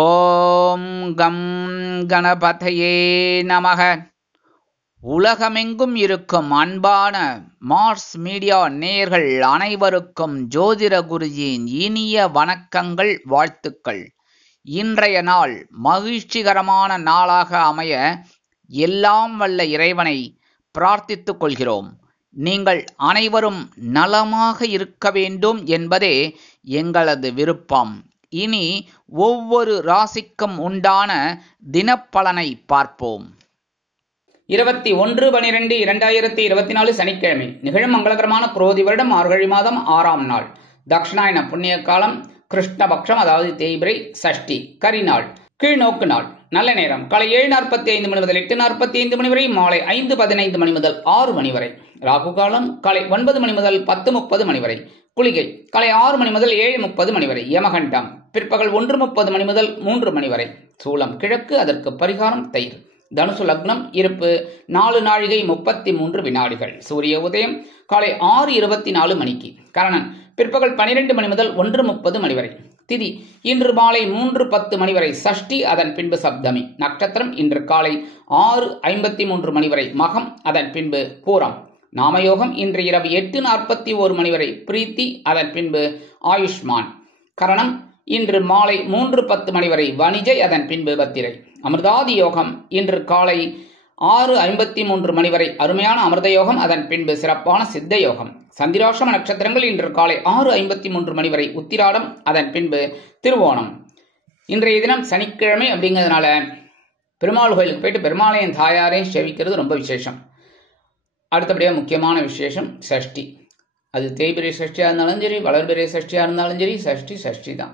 ஓம் come கணபதையே நமக. உலகமெங்கும் இருக்கும் அன்பான மார்ஸ் மீடியா நேயர்கள் அனைவருக்கும் ஜோதிட குருஜியின் இனிய வணக்கங்கள், வாழ்த்துக்கள். இன்றைய நாள் மகிழ்ச்சிகரமான நாளாக அமைய எல்லாம் வல்ல இறைவனை பிரார்த்தித்துக் கொள்கிறோம். நீங்கள் அனைவரும் நலமாக இருக்க வேண்டும் என்பதே எங்களது விருப்பம். இனி ஒவ்வொரு ராசிக்கும் உண்டான தினப்பலனை பார்ப்போம். 21/12/2024 சனிக்கிழமை. நிகழும் மங்களகரமான குரோதி வருடம் மார்கழி மாதம் 6ஆம் நாள். தக்ஷணாயன புண்ணிய காலம் கிருஷ்ணபக்ஷம், அதாவது தேய்பிரை சஷ்டி, கரிநாள், கீழ்நோக்கு நாள். நல்ல நேரம் காலை 7:45 மணி முதல் 8:45 மணி வரை, மாலை 5:15 மணி முதல் 6 மணி வரை. ராகு காலம் காலை 9 மணி முதல் 10:30 மணி வரை. குளிகை காலை 6 மணி முதல் 7:30 மணி வரை. யமகண்டம் பிற்பகல் 1:30 மணி முதல் 3 மணி வரை. சூலம் கிழக்கு, அதற்கு பரிகாரம் தயிர். தனுசு லக்னம், இருப்பு 4 நாழிகை 33 வினாடிகள். சூரிய உதயம் காலை 6:24 மணிக்கு. கரணன் பிற்பகல் 12 மணி முதல் 1:30 மணி வரை. திதி இன்று மாலை 3:10 மணி வரை சஷ்டி, அதன் பின்பு சப்தமி. நட்சத்திரம் இன்று காலை 6:53 மணி வரை மகம், அதன் பின்பு பூரம். நாமயோகம் இன்று இரவு 8:41 மணி வரை பிரீத்தி, அதன் பின்பு ஆயுஷ்மான். கரணம் இன்று மாலை 3:10 மணி வரை வணிஜை, அதன் பின்பு பத்திரை. அமிர்தாதி யோகம் இன்று காலை 6:53 மணி வரை அருமையான அமிர்த யோகம், அதன் பின்பு சிறப்பான சித்த யோகம். சந்திராஷ்டம நட்சத்திரங்கள் இன்று காலை 6:53 மணி வரை உத்திராடம், அதன் பின்பு திருவோணம். இன்றைய தினம் சனிக்கிழமை அப்படிங்கிறதுனால பெருமாள் கோயிலுக்கு போயிட்டு பெருமாளையும் தாயாரையும் சேவிக்கிறது ரொம்ப விசேஷம். அடுத்தபடியாக முக்கியமான விசேஷம் சஷ்டி. அது தேய்பிரை சஷ்டியாக இருந்தாலும் சரி, வளர்பிரை சஷ்டியாக இருந்தாலும் சரி, சஷ்டி சஷ்டி தான்.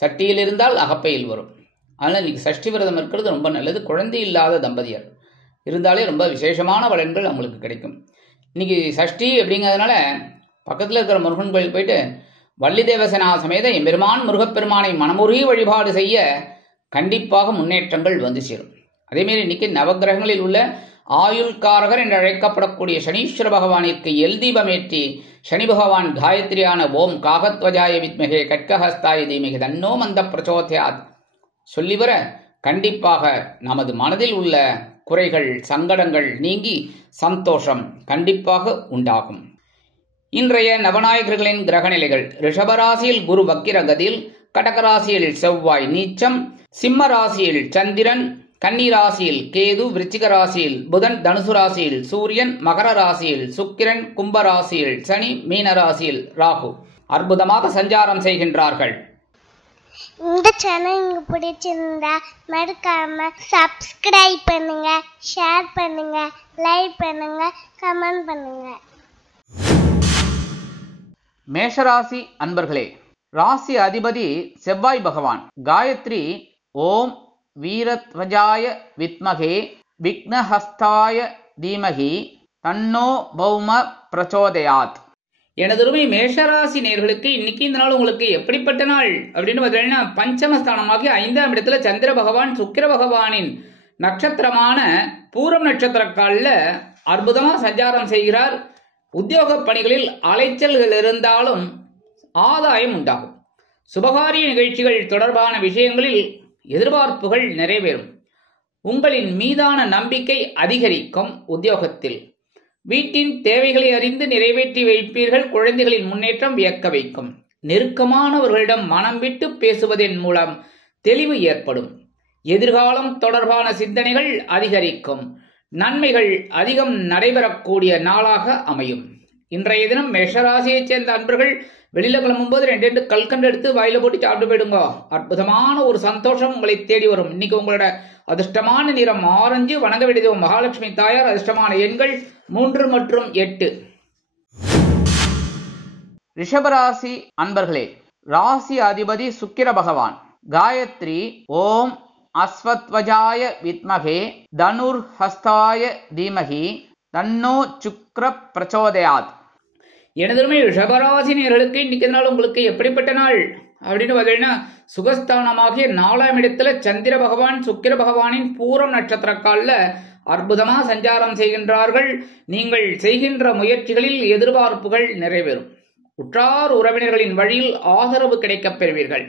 சட்டியில் இருந்தால் அகப்பையில் வரும். அதனால் இன்னைக்கு சஷ்டி விரதம் இருக்கிறது ரொம்ப நல்லது. குழந்தை இல்லாத தம்பதியர் இருந்தாலே ரொம்ப விசேஷமான பலன்கள் அவங்களுக்கு கிடைக்கும். இன்னைக்கு சஷ்டி அப்படிங்கிறதுனால பக்கத்தில் இருக்கிற முருகன் கோயில் போயிட்டு வள்ளி தேவசேனா சமேத எம்பெருமான் முருகப்பெருமானை மனமுருகி வழிபாடு செய்ய கண்டிப்பாக முன்னேற்றங்கள் வந்து சேரும். அதேமாரி இன்னைக்கு நவகிரகங்களில் உள்ள ஆயுள்காரகர் என்று அழைக்கப்படக்கூடிய சனீஸ்வர பகவானிற்கு எல் தீபமேற்றி சனி பகவான் காயத்ரியான ஓம் காகத்வஜாய வித்மகே கட்கஹஸ்தாய தீமகி தன்னோ மந்த பிரச்சோதயாத் சொல்லி வர கண்டிப்பாக நமது மனதில் உள்ள குறைகள் சங்கடங்கள் நீங்கி சந்தோஷம் கண்டிப்பாக உண்டாகும். இன்றைய நவநாயகர்களின் கிரகநிலைகள்: ரிஷபராசியில் குரு வக்கிரகதியில், கடகராசியில் செவ்வாய் நீச்சம், சிம்ம ராசியில் சந்திரன், கன்னி ராசியில் கேது, விருச்சிக ராசியில் புதன், தனுசு ராசியில் சூரியன், மகர ராசியில் சுக்கிரன், கும்ப ராசியில் சனி, மீன ராசியில் ராகு அற்புதமாக சஞ்சாரம் செய்கின்றார்கள். இந்த சேனல் உங்களுக்கு பிடிச்சிருந்தா மறக்காம சப்ஸ்கிரைப் பண்ணுங்க, ஷேர் பண்ணுங்க, லைக் பண்ணுங்க, கமெண்ட் பண்ணுங்க. மேஷராசி அன்பர்களே, ராசி அதிபதி செவ்வாய் பகவான். காயத்ரி ஓம் வீரத்வஜாய வித்மகே விக்னஹஸ்தாய தீமகி தன்னோ பௌம பிரச்சோதயாத். எனதுருமை மேஷராசி நேயர்களுக்கு இன்னைக்கு இந்த நாள் உங்களுக்கு எப்படிப்பட்ட நாள் அப்படின்னு பார்த்தீங்கன்னா, பஞ்சமஸ்தானமாகி 5ஆம் இடத்துல சந்திர பகவான் சுக்கிர பகவானின் நட்சத்திரமான பூரம் நட்சத்திர காலில் அற்புதமா சஞ்சாரம் செய்கிறார். உத்தியோக பணிகளில் அலைச்சல்கள் இருந்தாலும் ஆதாயம் உண்டாகும். சுபகாரிய நிகழ்ச்சிகள் தொடர்பான விஷயங்களில் எதிர்பார்ப்புகள் நிறைவேறும். உங்களின் மீதான நம்பிக்கை அதிகரிக்கும். உத்தியோகத்தில் வீட்டின் தேவைகளை அறிந்து நிறைவேற்றி வைப்பீர்கள். குழந்தைகளின் முன்னேற்றம் வியக்க வைக்கும். நெருக்கமானவர்களிடம் மனம் விட்டு பேசுவதன் மூலம் தெளிவு ஏற்படும். எதிர்காலம் தொடர்பான சிந்தனைகள் அதிகரிக்கும். நன்மைகள் அதிகம் நடைபெறக்கூடிய நாளாக அமையும். இன்றைய தினம் மேஷராசியைச் சேர்ந்த அன்பர்கள் வெளியில கிளம்பும்போது 2 கல்கண்டு எடுத்து வாயில போட்டு சாப்பிட்டு போயிடுங்க. அற்புதமான ஒரு சந்தோஷம் உங்களை தேடி வரும். இன்னைக்கு உங்களோட அதிர்ஷ்டமான நிறம் ஆரஞ்சு. வணங்க வேண்டியது மகாலட்சுமி தாயார். அதிர்ஷ்டமான எண்கள் 3 மற்றும் 8. ரிஷபராசி அன்பர்களே, ராசி அதிபதி சுக்கிர பகவான். காயத்ரி ஓம் அஸ்வத்வஜாய வித்மகே தனுர்ஹஸ்தாய தீமகி தன்னோ சுக்ர பிரச்சோதயாத். எனதுமே ரிஷபராசினியர்களுக்கு இன்னைக்கு நாள் உங்களுக்கு எப்படிப்பட்ட நாள் அப்படின்னு பார்த்தீங்கன்னா, சுகஸ்தானமாகிய 4ஆம் இடத்துல சந்திர பகவான் சுக்கிர பகவானின் பூரம் நட்சத்திர காலில் அற்புதமா சஞ்சாரம் செய்கின்றார்கள். நீங்கள் செய்கின்ற முயற்சிகளில் எதிர்பார்ப்புகள் நிறைவேறும். உற்றார் உறவினர்களின் வழியில் ஆதரவு கிடைக்கப் பெறுவீர்கள்.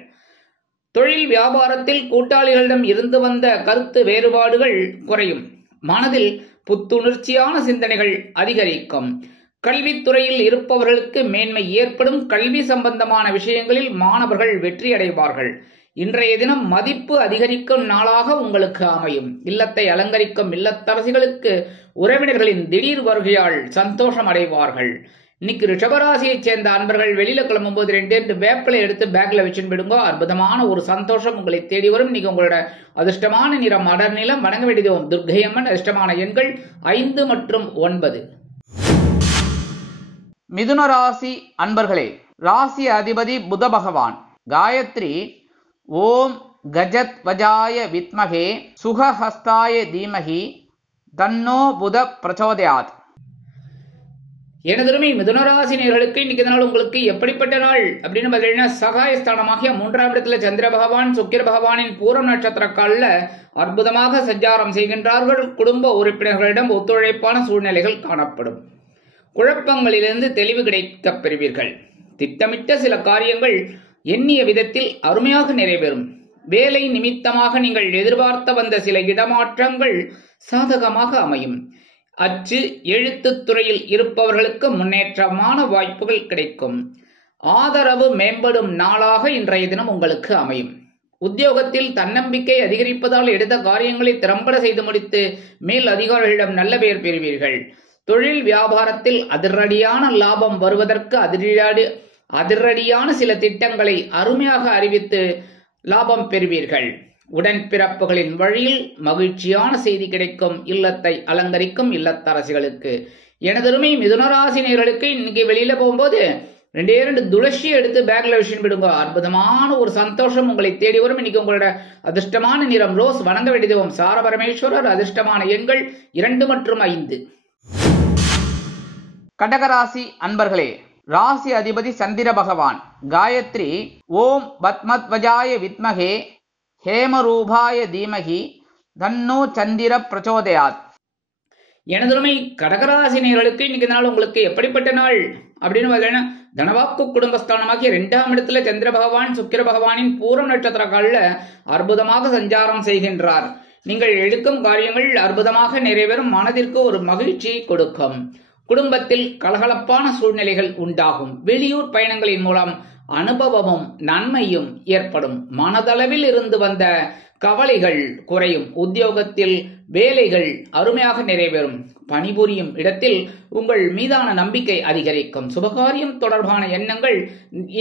தொழில் வியாபாரத்தில் கூட்டாளிகளிடம் இருந்து வந்த கருத்து வேறுபாடுகள் குறையும். மனதில் புத்துணர்ச்சியான சிந்தனைகள் அதிகரிக்கும். கல்வித்துறையில் இருப்பவர்களுக்கு மேன்மை ஏற்படும். கல்வி சம்பந்தமான விஷயங்களில் மாணவர்கள் வெற்றி அடைவார்கள். இன்றைய தினம் மதிப்பு அதிகரிக்கும் நாளாக உங்களுக்கு அமையும். இல்லத்தை அலங்கரிக்கும் இல்லத்தரசிகளுக்கு உறவினர்களின் திடீர் வருகையால் சந்தோஷம் அடைவார்கள். இன்னைக்கு ரிஷபராசியைச் சேர்ந்த அன்பர்கள் வெளியில கிளம்பும் போது 2 வேப்பிலை எடுத்து பேக்ல வச்சுன்னு விடுங்க. அற்புதமான ஒரு சந்தோஷம் உங்களை தேடி வரும். இன்னைக்கு உங்களோட அதிர்ஷ்டமான நிறம் அடர் நிலம். வணங்க வேண்டியதும் துர்க்கையம்மன். அதிர்ஷ்டமான எண்கள் 5 மற்றும் 9. மிதுன ராசி அன்பர்களே, ராசி அதிபதி புத பகவான். காயத்ரி ஓம் கஜத் வஜாய வித்மகே சுகஹஸ்தாய தீமகி தன்னோ புத பிரச்சோதயாத். எனதருமை மிதுனராசினியர்களுக்கு இன்னைக்கு நாள் உங்களுக்கு எப்படிப்பட்ட நாள் அப்படின்னு பார்த்தீங்கன்னா, சகாயஸ்தானமாகிய 3ஆம் இடத்துல சந்திர பகவான் சுக்கிர பகவானின் பூரம் நட்சத்திர காலில் அற்புதமாக சஞ்சாரம் செய்கின்றார்கள். குடும்ப உறுப்பினர்களிடம் ஒத்துழைப்பான சூழ்நிலைகள் காணப்படும். குழப்பங்களிலிருந்து தெளிவு கிடைக்கப் பெறுவீர்கள். திட்டமிட்ட சில காரியங்கள் எண்ணிய விதத்தில் அருமையாக நிறைவேறும். வேலை நிமித்தமாக நீங்கள் எதிர்பார்த்த வந்த சில இடமாற்றங்கள் சாதகமாக அமையும். அச்சு எழுத்துத் துறையில் இருப்பவர்களுக்கு முன்னேற்றமான வாய்ப்புகள் கிடைக்கும். ஆதரவு மேம்படும் நாளாக இன்றைய தினம் உங்களுக்கு அமையும். உத்தியோகத்தில் தன்னம்பிக்கை அதிகரிப்பதால் எடுத்த காரியங்களை திறம்பட செய்து முடித்து மேல் அதிகாரிகளிடம் நல்ல பெயர் பெறுவீர்கள். தொழில் வியாபாரத்தில் அதிரடியான லாபம் வருவதற்கு அதிரடியான சில திட்டங்களை அருமையாக அறிவித்து லாபம் பெறுவீர்கள். உடன்பிறப்புகளின் வழியில் மகிழ்ச்சியான செய்தி கிடைக்கும். இல்லத்தை அலங்கரிக்கும் இல்லத்தரசிகளுக்கு. எனதருமை மிதுனராசினியர்களுக்கு இன்னைக்கு வெளியில போகும்போது 2 துளசி எடுத்து பேக்ல விஷயம் விடுங்க. அற்புதமான ஒரு சந்தோஷம் உங்களை தேடி வரும். இன்னைக்கு உங்களோட அதிர்ஷ்டமான நிறம் ரோஸ். வணங்க வேண்டியதும் சார பரமேஸ்வரர். அதிர்ஷ்டமான எண்கள் 2 மற்றும் 5. கடகராசி அன்பர்களே, ராசி அதிபதி சந்திர பகவான். காயத்ரி ஓம் பத்மத்வஜாய வித்மகே ஹேமரூபாய தீமகி தன்னோ சந்திர பிரச்சோதயாத். எனதுமை கடகராசினியர்களுக்கு இன்னைக்கு நாள் உங்களுக்கு எப்படிப்பட்ட நாள் அப்படின்னு பார்த்தீங்கன்னா, தனவாக்கு குடும்பஸ்தானமாகிய 2ஆம் இடத்துல சந்திர பகவான் சுக்கிர பகவானின் பூரம் நட்சத்திர காலில் அற்புதமாக சஞ்சாரம் செய்கின்றார். நீங்கள் எடுக்கும் காரியங்கள் அற்புதமாக நிறைவேறும். மனதிற்கு ஒரு மகிழ்ச்சியை கொடுக்கும். குடும்பத்தில் கலகலப்பான சூழ்நிலைகள் உண்டாகும். வெளியூர் பயணங்களின் மூலம் அனுபவமும் நன்மையும் ஏற்படும். மனதளவில் இருந்து வந்த கவலைகள் குறையும். உத்தியோகத்தில் வேலைகள் அருமையாக நிறைவேறும். பணிபுரியும் இடத்தில் உங்கள் மீதான நம்பிக்கை அதிகரிக்கும். சுபகாரியம் தொடர்பான எண்ணங்கள்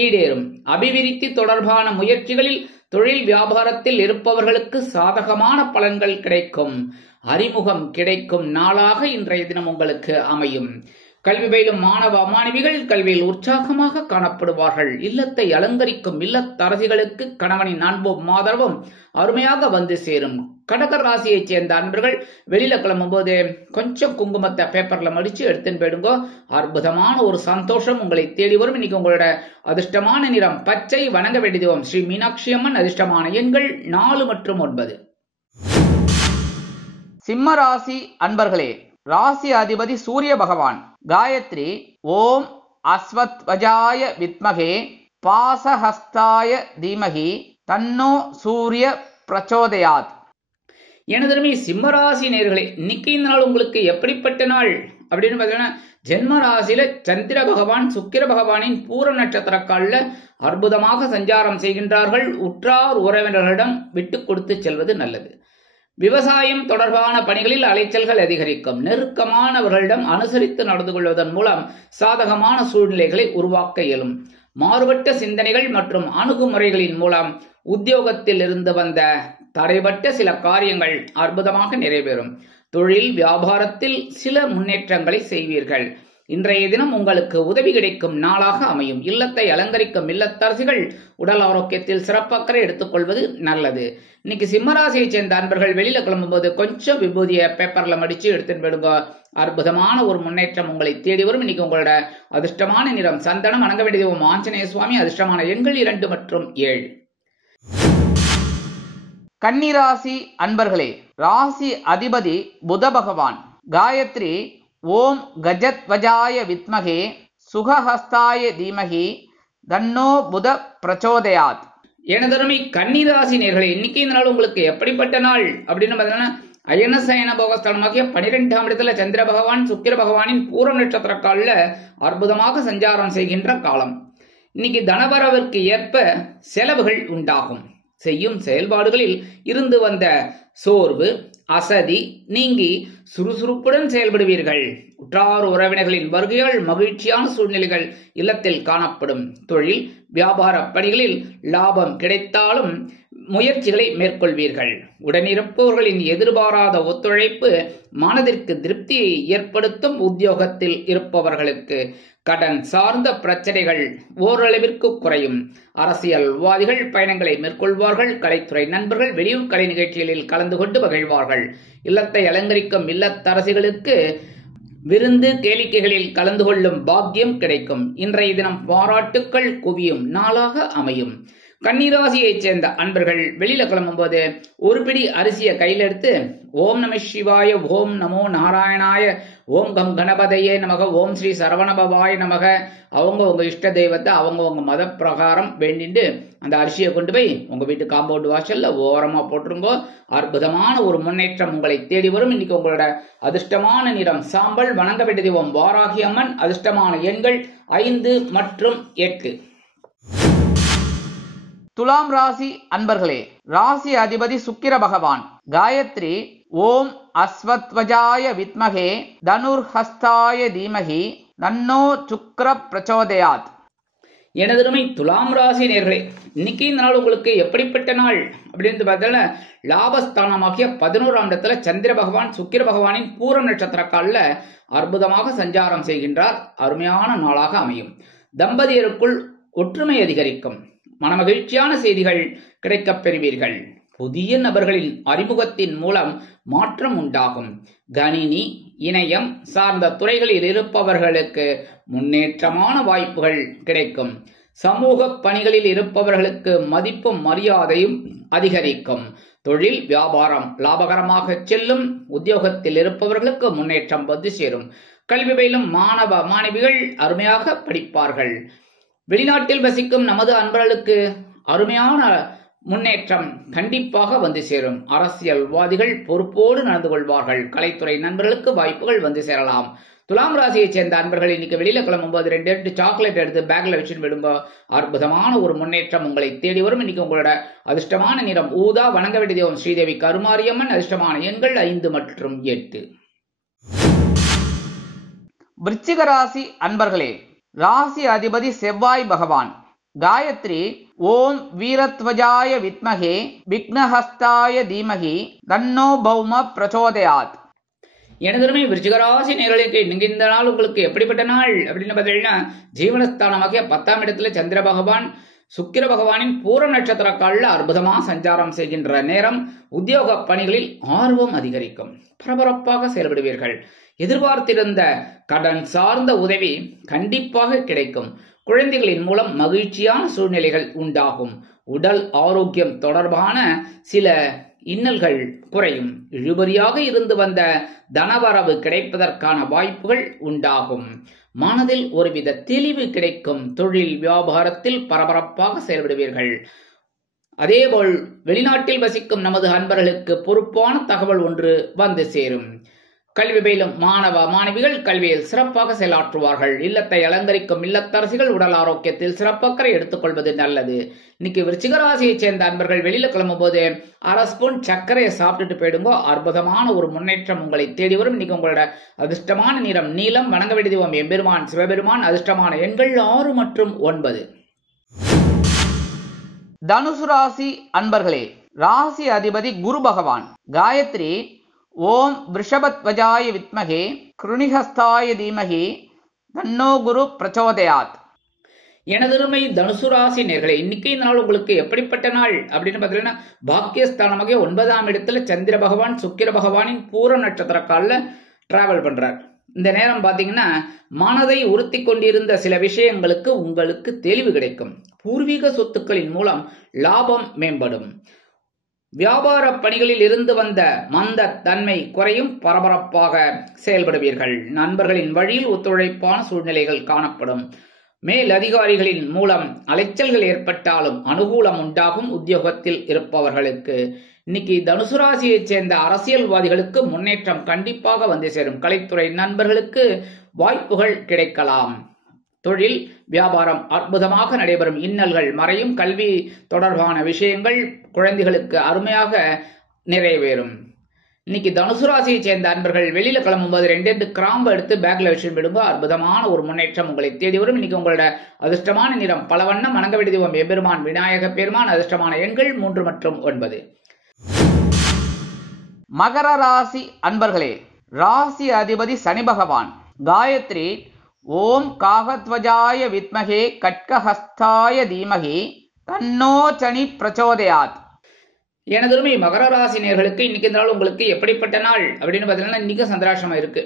ஈடேறும். அபிவிருத்தி தொடர்பான முயற்சிகளில் தொழில் வியாபாரத்தில் இருப்பவர்களுக்கு சாதகமான பலன்கள் கிடைக்கும். அறிமுகம் கிடைக்கும் நாளாக இன்றைய தினம் உங்களுக்கு அமையும். கல்வி பயிலும் மாணவ மாணவிகள் கல்வியில் உற்சாகமாக காணப்படுவார்கள். இல்லத்தை அலங்கரிக்கும் இல்லத்தரசிகளுக்கு கணவனின் அன்பும் ஆதரவும் அருமையாக வந்து சேரும். கடகர் ராசியைச் சேர்ந்த அன்பர்கள் வெளியில கிளம்பும் போது கொஞ்சம் குங்குமத்தை பேப்பர்ல மடிச்சு எடுத்துன்னு போயிடுங்க. அற்புதமான ஒரு சந்தோஷம் உங்களை தேடி வரும். இன்னைக்கு உங்களோட அதிர்ஷ்டமான நிறம் பச்சை. வணங்க வேண்டியதும் ஸ்ரீ மீனாட்சி அம்மன். அதிர்ஷ்டமான எண்கள் 4 மற்றும் 9. சிம்ம ராசி அன்பர்களே, ராசி அதிபதி சூரிய பகவான். காயத்ரி ஓம் அஸ்வத்வஜாய வித்மகே பாசஹஸ்தாய தீமகி தன்னோ சூரிய பிரச்சோதயாத். எனதருமை சிம்மராசி நேயர்களே, இன்னைக்கு இந்த நாள் உங்களுக்கு எப்படிப்பட்ட நாள் அப்படின்னு பார்த்தீங்கன்னா, ஜென்ம ராசியில சந்திர பகவான் சுக்கிர பகவானின் பூரம் நட்சத்திர காலில் அற்புதமாக சஞ்சாரம் செய்கின்றார்கள். உற்றார் உறவினர்களிடம் விட்டு கொடுத்து செல்வது நல்லது. விவசாயம் தொடர்பான பணிகளில் அலைச்சல்கள் அதிகரிக்கும். நெருக்கமானவர்களிடம் அனுசரித்து நடந்து கொள்வதன் மூலம் சாதகமான சூழ்நிலைகளை உருவாக்க இயலும். மாறுபட்ட சிந்தனைகள் மற்றும் அணுகுமுறைகளின் மூலம் உத்தியோகத்தில் இருந்து வந்த தடைபட்ட சில காரியங்கள் அற்புதமாக நிறைவேறும். தொழில் வியாபாரத்தில் சில முன்னேற்றங்களை செய்வீர்கள். இன்றைய தினம் உங்களுக்கு உதவி கிடைக்கும் நாளாக அமையும். இல்லத்தை அலங்கரிக்கும் இல்லத்தரசிகள் உடல் ஆரோக்கியத்தில் சிறப்பக்கறை எடுத்துக்கொள்வது நல்லது. இன்னைக்கு சிம்மராசியை சேர்ந்த அன்பர்கள் வெளியில கிளம்பும் போது கொஞ்சம் விபூதியை பேப்பர்ல மடிச்சு எடுத்துட்டு போயிடுங்க. அற்புதமான ஒரு முன்னேற்றம் உங்களை தேடி வரும். இன்னைக்கு உங்களோட அதிர்ஷ்டமான நிறம் சந்தனம். வணங்க வேண்டியது ஆஞ்சநேய சுவாமி. அதிர்ஷ்டமான எண்கள் 2 மற்றும் 7. கன்னிராசி அன்பர்களே, ராசி அதிபதி புத பகவான். காயத்ரி ஓம் கஜத்வஜாய வித்மகே சுகஹஸ்தாய தீமகி தன்னோ புத பிரச்சோதயாத். எனதருமை கன்னிராசி நேயர்களே, இன்னைக்கு இந்த நாள் உங்களுக்கு எப்படிப்பட்ட நாள் அப்படின்னு பார்த்தீங்கன்னா, அயனசயன போகஸ்தலமாகிய 12ஆம் இடத்துல சந்திர பகவான் சுக்கிர பகவானின் பூரம் நட்சத்திர காலில் அற்புதமாக சஞ்சாரம் செய்கின்ற காலம். இன்னைக்கு தனவரவிற்கு ஏற்ப செலவுகள் உண்டாகும். செய்யும் செயல்பாடுகளில் இருந்து வந்த சோர்வு அசதி நீங்கி சுறுசுறுப்புடன் செயல்படுவீர்கள். உற்றார் உறவினர்களின் வருகையால் மகிழ்ச்சியான சூழ்நிலைகள் இல்லத்தில் காணப்படும். தொழில் வியாபார பணிகளில் லாபம் கிடைத்தாலும் முயற்சிகளை மேற்கொள்வீர்கள். உடனிருப்பவர்களின் எதிர்பாராத ஒத்துழைப்பு மனதிற்கு திருப்தியை ஏற்படுத்தும். உத்தியோகத்தில் இருப்பவர்களுக்கு கடன் சார்ந்த பிரச்சனைகள் ஓரளவிற்கு குறையும். அரசியல்வாதிகள் பயணங்களை மேற்கொள்வார்கள். கலைத்துறை நண்பர்கள் வெளியூர் கலை நிகழ்ச்சிகளில் கலந்து கொண்டு மகிழ்வார்கள். இல்லத்தை அலங்கரிக்கும் இல்லத்தரசிகளுக்கு விருந்து கேளிக்கைகளில் கலந்து கொள்ளும் பாக்கியம் கிடைக்கும். இன்றைய தினம் பாராட்டுக்கள் குவியும் நாளாக அமையும். கன்னிராசியைச் சேர்ந்த அன்பர்கள் வெளியில கிளம்பும் போது ஒரு பிடி அரிசியை கையில் எடுத்து ஓம் நம சிவாய, ஓம் நமோ நாராயணாய, ஓம் கம் கணபதையே நமக, ஓம் ஸ்ரீ சரவணபவாய நமக, அவங்க உங்க இஷ்ட தெய்வத்தை அவங்க உங்க மத பிரகாரம் வேண்டிட்டு அந்த அரிசியை கொண்டு போய் உங்க வீட்டு காம்பவுண்ட் வாசல்ல ஓரமா போட்டுருங்கோ. அற்புதமான ஒரு முன்னேற்றம் உங்களை தேடி வரும். இன்னைக்கு உங்களோட அதிர்ஷ்டமான நிறம் சாம்பல். வணங்க வேண்டிய தெய்வம் வாராகி அம்மன். அதிர்ஷ்டமான எண்கள் 5 மற்றும் 8. துலாம் ராசி அன்பர்களே, ராசி அதிபதி சுக்கிர பகவான். காயத்ரி ஓம் அஸ்வத்வஜாய வித்மகே தனுர்ஹஸ்தாய தீமகி தன்னோ சுக்கிர பிரச்சோதயாத். எனதருமை துலாம் ராசி நேயர்களே, இன்னைக்கு இந்த நாள் உங்களுக்கு எப்படிப்பட்ட நாள் அப்படின்னு பார்த்தா, லாபஸ்தானமாகிய 11ஆம் இடத்துல சந்திர பகவான் சுக்கிர பகவானின் பூரம் நட்சத்திர காலில் அற்புதமாக சஞ்சாரம் செய்கின்றார். அருமையான நாளாக அமையும். தம்பதியருக்குள் ஒற்றுமை அதிகரிக்கும். மனமகிழ்ச்சியான செய்திகள் கிடைக்கப் பெறுவீர்கள். புதிய நபர்களின் அறிமுகத்தின் மூலம் மாற்றம் உண்டாகும். கணினி இணையம் சார்ந்த துறைகளில் இருப்பவர்களுக்கு முன்னேற்றமான வாய்ப்புகள் கிடைக்கும். சமூக பணிகளில் இருப்பவர்களுக்கு மதிப்பும் மரியாதையும் அதிகரிக்கும். தொழில் வியாபாரம் லாபகரமாக செல்லும். உத்தியோகத்தில் இருப்பவர்களுக்கு முன்னேற்றம் வந்து சேரும். கல்வி பயிலும் மாணவ மாணவிகள் அருமையாக படிப்பார்கள். வெளிநாட்டில் வசிக்கும் நமது அன்பர்களுக்கு அருமையான முன்னேற்றம் கண்டிப்பாக வந்து சேரும். அரசியல்வாதிகள் பொறுப்போடு நடந்து கொள்வார்கள். கலைத்துறை நண்பர்களுக்கு வாய்ப்புகள் வந்து சேரலாம். துலாம் ராசியைச் சேர்ந்த அன்பர்கள் இன்னைக்கு வெளியில கிளம்பும்போது 2 சாக்லேட் எடுத்து பேக்ல வச்சுட்டு விடும்போது அற்புதமான ஒரு முன்னேற்றம் உங்களை தேடி வரும். இன்னைக்கு உங்களோட அதிர்ஷ்டமான நிறம் ஊதா. வணங்க வேண்டிய தெய்வம் ஸ்ரீதேவி கருமாரியம்மன். அதிர்ஷ்டமான எண்கள் 5 மற்றும் 8. விருச்சிக ராசி அன்பர்களே, ராசி அதிபதி செவ்வாய் பகவான். காயத்ரி ஓம் வீரத்வஜாய வித்மகே விக்னஹஸ்தாய தீமகி தன்னோ பௌம பிரச்சோதயாத். எனதருமை விருச்சிகராசி நேயர்களுக்கு இன்னைக்கு இந்த நாள் உங்களுக்கு எப்படிப்பட்ட நாள் அப்படின்னு பார்த்தீங்கன்னா, ஜீவனஸ்தானமாகிய 10ஆம் இடத்துல சந்திர பகவான் சுக்கிர பகவானின் பூரம் நட்சத்திர காலில் அற்புதமாக சஞ்சாரம் செய்கின்ற நேரம். உத்தியோக பணிகளில் ஆர்வம் அதிகரிக்கும். பரபரப்பாக செயல்படுவீர்கள். எதிர்பார்த்திருந்த கடன் சார்ந்த உதவி கண்டிப்பாக கிடைக்கும். குழந்தைகளின் மூலம் மகிழ்ச்சியான சூழ்நிலைகள் உண்டாகும். உடல் ஆரோக்கியம் தொடர்பான சில இன்னல்கள் குறையும். இழுபறியாக இருந்து வந்த தனவரவு கிடைப்பதற்கான வாய்ப்புகள் உண்டாகும். மனதில் ஒருவித தெளிவு கிடைக்கும். தொழில் வியாபாரத்தில் பரபரப்பாக செயல்படுவீர்கள். அதேபோல் வெளிநாட்டில் வசிக்கும் நமது அன்பர்களுக்கு பொறுப்பான தகவல் ஒன்று வந்து சேரும். கல்வி பயிலும் மாணவ மாணவிகள் கல்வியில் சிறப்பாக செயலாற்றுவார்கள். இல்லத்தை அலங்கரிக்கும் இல்லத்தரசிகள் உடல் ஆரோக்கியத்தில் சிறப்பக்கறை எடுத்துக்கொள்வது நல்லது. இன்னைக்கு விருச்சிக ராசியைச் சேர்ந்த அன்பர்கள் வெளியில கிளம்பும் போது 1/2 ஸ்பூன் சர்க்கரையை சாப்பிட்டுட்டு போயிடுங்க. அற்புதமான ஒரு முன்னேற்றம் உங்களை தேடி வரும். இன்னைக்கு உங்களோட அதிர்ஷ்டமான நிறம் நீலம். வணங்க வேண்டிய தெய்வம் எம்பெருமான் சிவபெருமான். அதிர்ஷ்டமான எண்கள் 6 மற்றும் 9. தனுசு ராசி அன்பர்களே, ராசி அதிபதி குரு பகவான். காயத்ரி ஓம் விருஷபத்வஜாய வித்மகே கிருணிஹஸ்தாய தீமகி தன்னோ குரு பிரச்சோதயாத். எனதருமை தனுசு ராசி நேயர்களே, இன்னைக்கு இந்த நாள் உங்களுக்கு எப்படிப்பட்ட நாள் அப்படின்னு பார்த்தீங்கன்னா, பாக்கியஸ்தானமாக 9ஆம் இடத்துல சந்திர பகவான் சுக்கிர பகவானின் பூரம் நட்சத்திர காலில் டிராவல் பண்றார். இந்த நேரம் பார்த்தீங்கன்னா, மனதை உறுத்தி கொண்டிருந்த சில விஷயங்களுக்கு உங்களுக்கு தெளிவு கிடைக்கும். பூர்வீக சொத்துக்களின் மூலம் லாபம் மேம்படும். வியாபார பணிகளில் இருந்து வந்த மந்த தன்மை குறையும். பரபரப்பாக செயல்படுவீர்கள். நண்பர்களின் வழியில் ஒத்துழைப்பான சூழ்நிலைகள் காணப்படும். மேல் அதிகாரிகளின் மூலம் அலைச்சல்கள் ஏற்பட்டாலும் அனுகூலம் உண்டாகும். உத்தியோகத்தில் இருப்பவர்களுக்கு இன்னைக்கு தனுசு ராசியைச் சேர்ந்த அரசியல்வாதிகளுக்கு முன்னேற்றம் கண்டிப்பாக வந்து சேரும். கலைத்துறை நண்பர்களுக்கு வாய்ப்புகள் கிடைக்கலாம். தொழில் வியாபாரம் அற்புதமாக நடைபெறும். இன்னல்கள் மறையும். கல்வி தொடர்பான விஷயங்கள் குழந்தைகளுக்கு அருமையாக நிறைவேறும். இன்னைக்கு தனுசு ராசியை சேர்ந்த அன்பர்கள் வெளியில கிளம்பும்போது 2 கிராம்பு எடுத்து பேக்ல வச்சு விடுங்க. அற்புதமான ஒரு முன்னேற்றம் உங்களை தேடி வரும். இன்னைக்கு உங்களோட அதிர்ஷ்டமான நிறம் பலவண்ணம். வணங்க வேண்டிய தெய்வம் எம்பெருமான் விநாயக பெருமான். அதிர்ஷ்டமான எண்கள் 3 மற்றும் 9. மகர ராசி அன்பர்களே, ராசி அதிபதி சனி பகவான். காயத்ரி ஓம் காகத்வஜாய வித்மகே கட்கஹஸ்தாய தீமகி தன்னோ சனி பிரச்சோதயாத். எனதுமே மகர ராசி நேயர்களுக்கு இன்னைக்கு இந்த நாள் உங்களுக்கு எப்படிப்பட்ட நாள் அப்படின்னு பார்த்தீங்கன்னா, இன்னைக்கு சந்திராஷ்டமம் இருக்கு.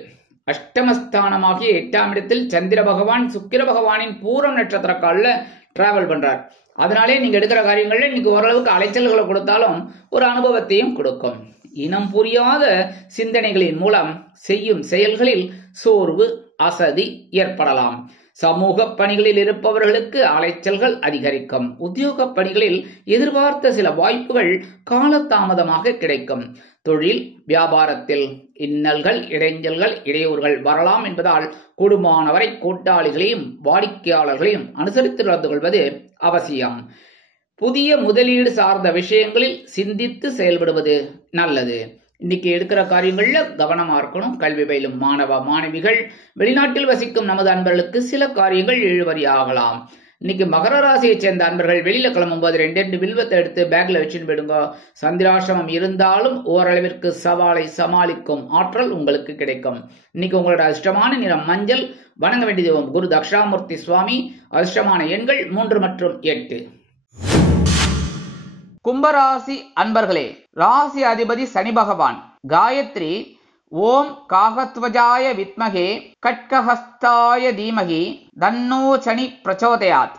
அஷ்டமஸ்தானமாகிய 8ஆம் இடத்தில் சந்திர பகவான் சுக்கிர பகவானின் பூரம் நட்சத்திர காலில் டிராவல் பண்றார். அதனாலே நீங்க எடுக்கிற காரியங்கள்ல இன்னைக்கு ஓரளவுக்கு அலைச்சல்களை கொடுத்தாலும் ஒரு அனுபவத்தையும் கொடுக்கும். இனம் புரியாத சிந்தனைகளின் மூலம் செய்யும் செயல்களில் சோர்வு அசதி ஏற்படலாம். சமூக பணிகளில் இருப்பவர்களுக்கு அலைச்சல்கள் அதிகரிக்கும். உத்தியோக பணிகளில் எதிர்பார்த்த சில வாய்ப்புகள் காலதாமதமாக கிடைக்கும். தொழில் வியாபாரத்தில் இன்னல்கள் இடைஞ்சல்கள் இடையூறுகள் வரலாம் என்பதால் கூடுமானவரை கூட்டாளிகளையும் வாடிக்கையாளர்களையும் அனுசரித்து நடந்து கொள்வது அவசியம். புதிய முதலீடு சார்ந்த விஷயங்களில் சிந்தித்து செயல்படுவது நல்லது. இன்னைக்கு எடுக்கிற காரியங்கள்ல கவனமா இருக்கணும். கல்வி பயிலும் மாணவ மாணவிகள், வெளிநாட்டில் வசிக்கும் நமது அன்பர்களுக்கு சில காரியங்கள் இழுபறி ஆகலாம். இன்னைக்கு மகர ராசியை சேர்ந்த அன்பர்கள் வெளியில கிளம்பும்போது 2 வில்வத்தை எடுத்து பேக்ல வச்சுன்னு போயிடுங்க. சந்திராசிரமம் இருந்தாலும் ஓரளவிற்கு சவாலை சமாளிக்கும் ஆற்றல் உங்களுக்கு கிடைக்கும். இன்னைக்கு உங்களோட அதிர்ஷ்டமான நிறம் மஞ்சள். வணங்க வேண்டிய தெய்வம் குரு தக்ஷாமூர்த்தி சுவாமி. அதிர்ஷ்டமான எண்கள் 3 மற்றும் 8. கும்பராசி அன்பர்களே, ராசி அதிபதி சனி பகவான். காயத்ரி ஓம் காகத்வஜாய வித்மகே கட்கஹஸ்தாய தீமகி தன்னோ சனி பிரச்சோதயாத்.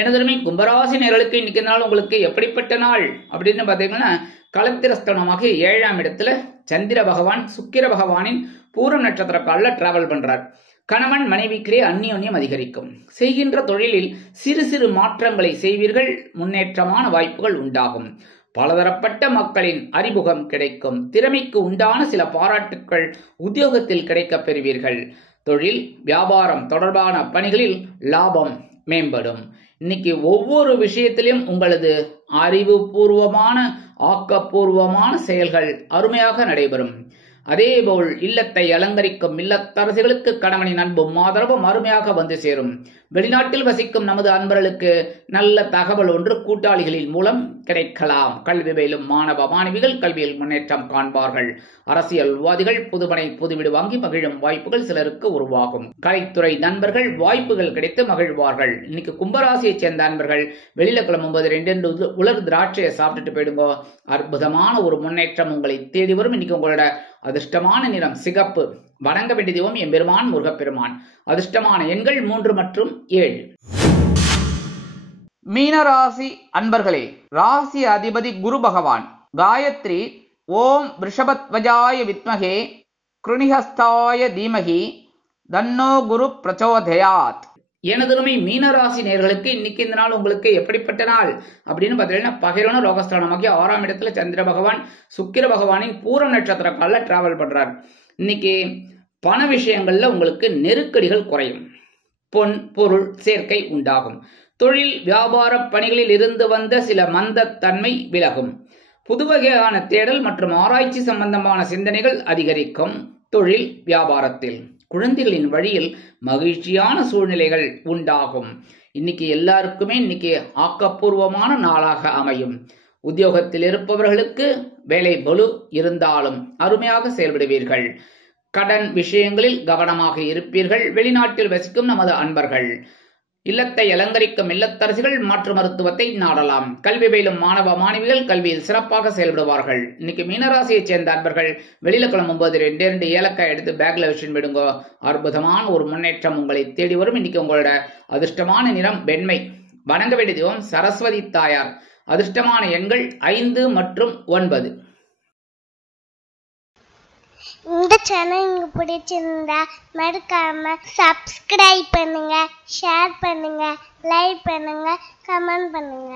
எனதுமே கும்பராசி நேயர்களுக்கு இன்னைக்கு நாள் உங்களுக்கு எப்படிப்பட்ட நாள் அப்படின்னு பார்த்தீங்கன்னா, கலத்திரஸ்தானமாக 7ஆம் இடத்துல சந்திர பகவான் சுக்கிர பகவானின் பூரம் நட்சத்திர காலில் டிராவல் பண்றார். கணவன் மனைவிக்கிடையே அந்யோன்யம் அதிகரிக்கும். செய்கின்ற தொழிலில் சிறு சிறு மாற்றங்களை செய்வீர்கள். முன்னேற்றமான வாய்ப்புகள் உண்டாகும். பலதரப்பட்ட மக்களின் அறிமுகம் கிடைக்கும். திறமைக்கு உண்டான சில பாராட்டுக்கள் உத்தியோகத்தில் கிடைக்கப் பெறுவீர்கள். தொழில் வியாபாரம் தொடர்பான பணிகளில் லாபம் மேம்படும். இன்னைக்கு ஒவ்வொரு விஷயத்திலும் உங்களது அறிவுபூர்வமான ஆக்கப்பூர்வமான செயல்கள் அருமையாக நடைபெறும். அதேபோல் இல்லத்தை அலங்கரிக்கும் இல்லத்தரசிகளுக்கு கணவனின் அன்பும் ஆதரவும் அருமையாக வந்து சேரும். வெளிநாட்டில் வசிக்கும் நமது அன்பர்களுக்கு நல்ல தகவல் ஒன்று கூட்டாளிகளின் மூலம் கிடைக்கலாம். கல்வி பயிலும் மாணவ மாணவிகள் கல்வியில் முன்னேற்றம் காண்பார்கள். அரசியல்வாதிகள் புதுமனை புதுவீடு வாங்கி மகிழும் வாய்ப்புகள் சிலருக்கு உருவாகும். கலைத்துறை நண்பர்கள் வாய்ப்புகள் கிடைத்து மகிழ்வார்கள். இன்னைக்கு கும்பராசியை சேர்ந்த அன்பர்கள் வெளியில கிளம்பும்போது 2 உலர் திராட்சையை சாப்பிட்டுட்டு போயிடுங்க. அற்புதமான ஒரு முன்னேற்றம் உங்களை தேடி வரும். இன்னைக்கு உங்களோட அதிர்ஷ்டமான நிறம் சிகப்பு. வணங்க வேண்டிய தெய்வம் எம்பெருமான் முருகப்பெருமான். அதிர்ஷ்டமான எண்கள் 3 மற்றும் 7. மீனராசி அன்பர்களே, ராசி அதிபதி குரு பகவான். காயத்ரி ஓம் ரிஷபத்வஜாய வித்மகே கிருணிஹஸ்தாய தீமகி தன்னோ குரு பிரச்சோதயாத். எனதுமே மீனராசி நேயர்களுக்கு இன்னைக்கு இந்த நாள் உங்களுக்கு எப்படிப்பட்ட நாள் அப்படின்னு பார்த்தீங்கன்னா, பகைரோன ரோகஸ்தானமாகிய 6ஆம் இடத்துல சந்திர பகவான் சுக்கிர பகவானின் பூரம் நட்சத்திர காலில் டிராவல் பண்றார். இன்னைக்கு பண விஷயங்கள்ல உங்களுக்கு நெருக்கடிகள் குறையும். பொன் பொருள் சேர்க்கை உண்டாகும். தொழில் வியாபார பணிகளில் இருந்து வந்த சில மந்தத்தன்மை விலகும். புதுவகையான தேடல் மற்றும் ஆராய்ச்சி சம்பந்தமான சிந்தனைகள் அதிகரிக்கும். தொழில் வியாபாரத்தில் குழந்தைகளின் வழியில் மகிழ்ச்சியான சூழ்நிலைகள் உண்டாகும். இன்னைக்கு எல்லாருக்குமே இன்னைக்கு ஆக்கப்பூர்வமான நாளாக அமையும். உத்தியோகத்தில் இருப்பவர்களுக்கு வேலை பளு இருந்தாலும் அருமையாக செயல்படுவீர்கள். கடன் விஷயங்களில் கவனமாக இருப்பீர்கள். வெளிநாட்டில் வசிக்கும் நமது அன்பர்கள் இல்லத்தை அலங்கரிக்கும் இல்லத்தரசிகள் மாற்று மருத்துவத்தை நாடலாம். கல்வி பயிலும் மாணவ மாணவிகள் கல்வியில் சிறப்பாக செயல்படுவார்கள். இன்னைக்கு மீனராசியைச் சேர்ந்த அன்பர்கள் வெளியில கிளம்பும்போது 2 ஏலக்காய் எடுத்து பேக்ல வச்சுன்னு விடுங்க. அற்புதமான ஒரு முன்னேற்றம் உங்களை தேடி வரும். இன்னைக்கு உங்களோட அதிர்ஷ்டமான நிறம் வெண்மை. வணங்க வேண்டிய தெய்வம் சரஸ்வதி தாயார். அதிர்ஷ்டமான எண்கள் 5 மற்றும் 9. இந்த சேனல் உங்களுக்கு பிடிச்சிருந்தா மறக்காம சப்ஸ்கிரைப் பண்ணுங்க, ஷேர் பண்ணுங்க, லைக் பண்ணுங்க, கமெண்ட் பண்ணுங்க.